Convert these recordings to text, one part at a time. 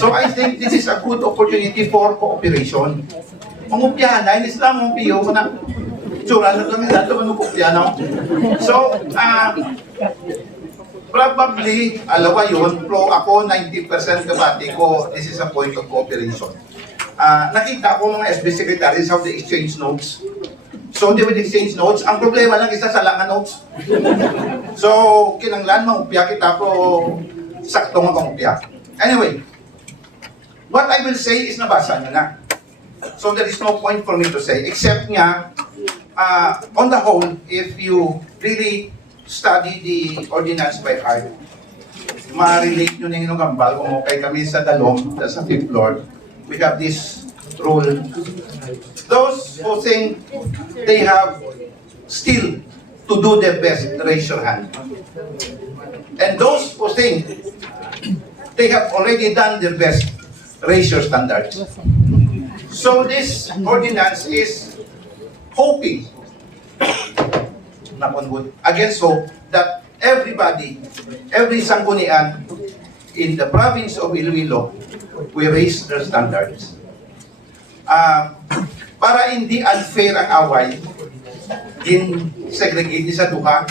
So I think this is a good opportunity for cooperation. Mangupyahan na, hindi sila mong piyo ko na tsura na lang nila ito manupupyahan ako. So, probably, alawa yun, pro ako, 90% kabati ko, this is a point of cooperation. Nakita ko mga SB secretaries how they exchange notes. So, they would exchange notes. Ang problema lang isa sa langan notes. So, kinanglan, mangupya kita po, sakto nga mangupya. Anyway, what I will say is nabasa nyo na. So there is no point for me to say, except nga, on the whole, if you really study the ordinance by heart, ma-relate nyo na yung gambal, kung okay kami sa dalom, sa 5th floor, we have this rule. Those who think they have still to do their best, raise your hand. And those who think they have already done their best, raise your standards. So this ordinance is hoping, against hope, that everybody, every Sanggunian in the province of Iloilo will raise their standards. Para hindi unfair ang away, in segregated sa duha,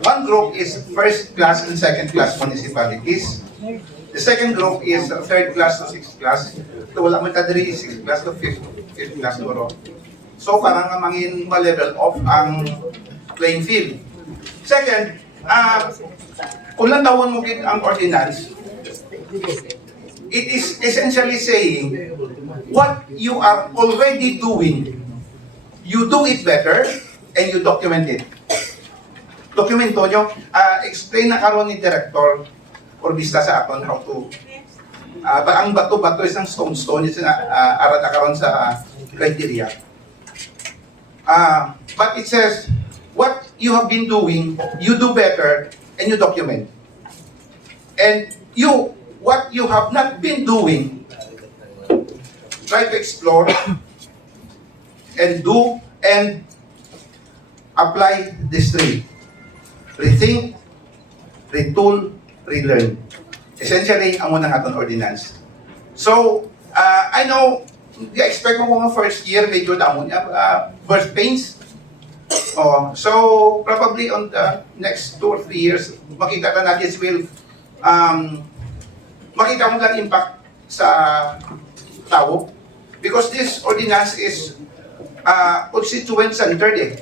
one group is first class and second class municipalities. The second group is third class to sixth class. So wala man kadiri is sixth class to fifth class duro. So parang mangin ma-level off ang playing field. Second, kung landawon mo gid ang ordinance, it is essentially saying what you are already doing, you do it better and you document it. Dokumento nyo, explain na karon ni director or bista sa aton how to ang bato-bato isang stone is arat na karon sa criteria. But it says what you have been doing, you do better and you document. And what you have not been doing, try to explore and do and apply these three. Rethink, retool, relearn. Essentially, ang unang aton ordinance. So, I know, expect mo mga first year, medyo damon niya, birth pains. So, probably on the next 2 or 3 years, makita na natin will, makita mo lang impact sa tao. Because this ordinance is constituent-centered eh.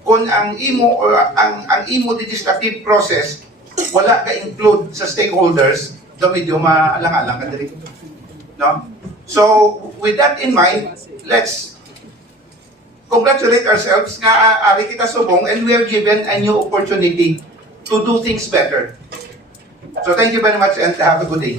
Kung ang imo or ang imo legislative process wala ka include sa stakeholders, do medyo maalang-alang ka diri. No? So, with that in mind, let's congratulate ourselves nga ari kita subong and we are given a new opportunity to do things better. So, thank you very much and have a good day.